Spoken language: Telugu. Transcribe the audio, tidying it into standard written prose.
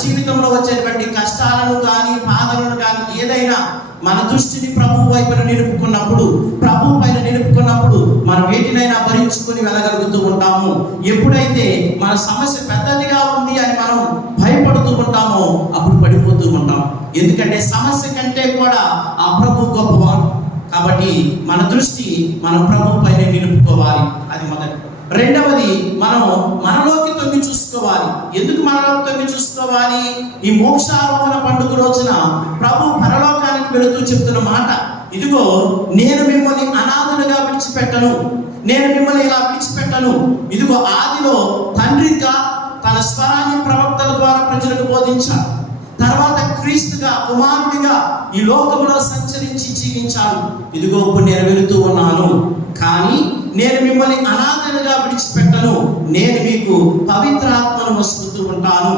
జీవితంలో వచ్చేటువంటి కష్టాలను కానీ బాధలను కానీ ఏదైనా మన దృష్టిని ప్రభు వైపున నిలుపుకున్నప్పుడు, ప్రభు పైన నిలుపుకున్నప్పుడు మనం వేటినైనా భరించుకొని వెళ్ళగలుగుతూ ఉంటాము. ఎప్పుడైతే మన సమస్య పెద్దదిగా ఉంది అని మనం భయపడుతూ ఉంటామో అప్పుడు పడిపోతూ ఉంటాం. ఎందుకంటే సమస్య కంటే కూడా ఆ ప్రభు గొప్పవాడు. కాబట్టి మన దృష్టి మనం ప్రభు పైన నిలుపుకోవాలి. అది మొదటి. రెండవది, మనం మనలోకి తొంగి చూసుకోవాలి. ఎందుకు మనలోకి తొంగి చూసుకోవాలి? ఈ మోక్షారోహణ పండుగ రోజున ప్రభు పరలోకానికి వెళుతూ చెప్తున్న మాట, ఇదిగో నేను మిమ్మల్ని అనాథలుగా విడిచిపెట్టను, నేను మిమ్మల్ని ఇలా విడిచిపెట్టను. ఇదిగో ఆదిలో తండ్రిగా తన స్వరాన్ని ప్రవక్తల ద్వారా ప్రజలకు బోధించాడు. తర్వాత క్రీస్తుగా కుమారుడిగా ఈ లోకంలో సంచరించి జీవించాడు. ఇదిగో ఇప్పుడు నేను వెళుతూ ఉన్నాను, కానీ నేను మిమ్మల్ని అనాథలుగా విడిచిపెట్టను, నేను మీకు పవిత్రాత్మను వస్తుతూ ఉంటాను.